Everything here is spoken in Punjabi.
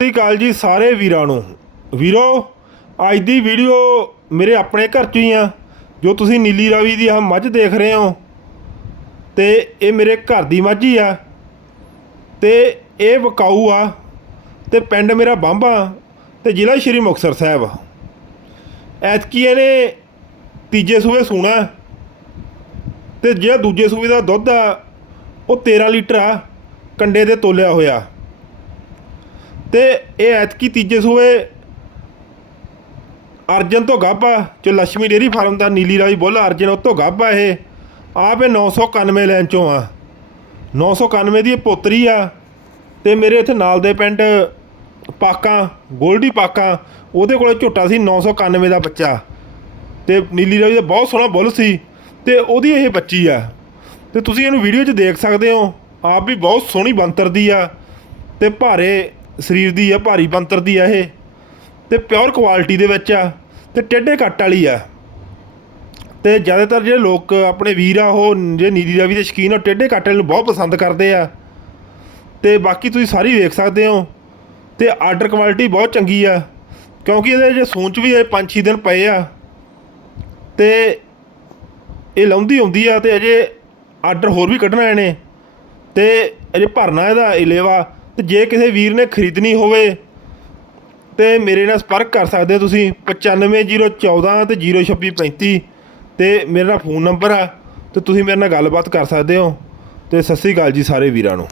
ਸਤਿ ਸ਼੍ਰੀ ਅਕਾਲ ਜੀ ਸਾਰੇ ਵੀਰਾਂ ਨੂੰ। ਵੀਰੋ, ਅੱਜ ਦੀ ਵੀਡੀਓ ਮੇਰੇ ਆਪਣੇ ਘਰ ਚੋਂ ਹੀ ਆ, ਜੋ ਤੁਸੀਂ ਨੀਲੀ ਰਾਵੀ ਦੀ ਆਹ ਮੱਝ ਦੇਖ ਰਹੇ ਹੋ। ਤੇ ਇਹ ਮੇਰੇ ਘਰ ਦੀ ਮੱਝ ਹੀ ਆ। ਤੇ ਇਹ ਵਿਕਾਊ ਆ, ਤੇ ਪਿੰਡ ਮੇਰਾ ਬਾਂਬਾ, ਤੇ ਜ਼ਿਲ੍ਹਾ ਸ਼੍ਰੀ ਮੁਕਤਸਰ ਸਾਹਿਬ ਐਤਕੀ ਇਹਨੇ ਤੀਜੇ ਸੂਏ ਸੂਣਾ, ਤੇ ਜਿਹੜਾ ਦੂਜੇ ਸੂਏ ਦਾ ਦੁੱਧ ਆ, ਉਹ 13 ਲੀਟਰ ਆ, ਕੰਡੇ ਤੇ ਤੋਲਿਆ ਹੋਇਆ। ਤੇ ਇਹ ਐਤਕੀ ਤੀਜੇ ਸੂਏ ਅਰਜਨ ਤੋਂ ਗੱਭਾ ਜੋ ਲక్ష్ਮੀ ਡੇਰੀ ਫਾਰਮ ਦਾ ਨੀਲੀ ਰਾਵੀ ਬੁੱਲ ਅਰਜਨ ਉਹ ਤੋਂ ਗੱਭਾ ਇਹ। ਆਪ ਇਹ 991 ਲੈਣ ਚੋਂ ਆ। 991 ਦੀ ਇਹ ਪੋਤਰੀ ਆ ਤੇ ਮੇਰੇ ਇੱਥੇ ਨਾਲ ਦੇ ਪਿੰਡ ਪਾਕਾਂ, ਗੋਲਡੀ ਪਾਕਾਂ, ਉਹਦੇ ਕੋਲੇ ਝੋਟਾ ਸੀ 991 ਦਾ ਬੱਚਾ। ਤੇ ਨੀਲੀ ਰਾਵੀ ਦਾ ਬਹੁਤ ਸੋਹਣਾ ਬੁੱਲ ਸੀ ਤੇ ਉਹਦੀ ਇਹ ਬੱਚੀ ਆ। ਤੇ ਤੁਸੀਂ ਇਹਨੂੰ ਵੀਡੀਓ 'ਚ ਦੇਖ ਸਕਦੇ ਹੋ, ਆਪ ਵੀ ਬਹੁਤ ਸੋਹਣੀ ਬੰਤਰ ਦੀ ਆ। ਤੇ ਭਾਰੇ ਸਰੀਰ ਦੀ ਆ, ਭਾਰੀ ਬੰਤਰ ਦੀ ਆ ਇਹ। ਤੇ ਪਿਓਰ ਕੁਆਲਿਟੀ ਦੇ ਵਿੱਚ ਆ, ਤੇ ਟੇਢੇ ਕੱਟ ਵਾਲੀ ਆ। ਤੇ ਜ਼ਿਆਦਾਤਰ ਜਿਹੜੇ ਲੋਕ ਆਪਣੇ ਵੀਰ ਆ, ਉਹ ਜੇ ਨੀਲੀ ਰਾਵੀ ਦੇ ਸ਼ੌਕੀਨ ਆ, ਉਹ ਟੇਢੇ ਕੱਟ ਵਾਲੇ ਨੂੰ ਬਹੁਤ ਪਸੰਦ ਕਰਦੇ ਆ। ਤੇ ਬਾਕੀ ਤੁਸੀਂ ਸਾਰੀ ਵੇਖ ਸਕਦੇ ਹੋ, ਤੇ ਆਰਡਰ ਕੁਆਲਿਟੀ ਬਹੁਤ ਚੰਗੀ ਆ। ਕਿਉਂਕਿ ਇਹਦੇ ਜੇ ਸੂੰਚ ਵੀ ਇਹ 5-6 ਦਿਨ ਪਏ ਆ, ਤੇ ਇਹ ਲਾਉਂਦੀ ਹੁੰਦੀ ਆ, ਤੇ ਅਜੇ ਆਰਡਰ ਹੋਰ ਵੀ ਕੱਢਣਾ ਇਹਨੇ ਤੇ ਅਜੇ ਭਰਨਾ ਇਹਦਾ ਇਲੇਵਾ। ਤੇ ਜੇ ਕਿਸੇ ਵੀਰ ਨੇ ਖਰੀਦਣੀ ਹੋਵੇ ਤੇ ਮੇਰੇ ਨਾਲ ਸੰਪਰਕ ਕਰ ਸਕਦੇ ਹੋ ਤੁਸੀਂ। 95014 ਤੇ 02635 ਤੇ ਮੇਰਾ ਫੋਨ ਨੰਬਰ ਆ ਤੇ ਤੁਸੀਂ ਮੇਰੇ ਨਾਲ ਗੱਲਬਾਤ ਕਰ ਸਕਦੇ ਹੋ। ਤੇ ਸਤਿ ਸ੍ਰੀ ਅਕਾਲ ਜੀ ਸਾਰੇ ਵੀਰਾਂ ਨੂੰ।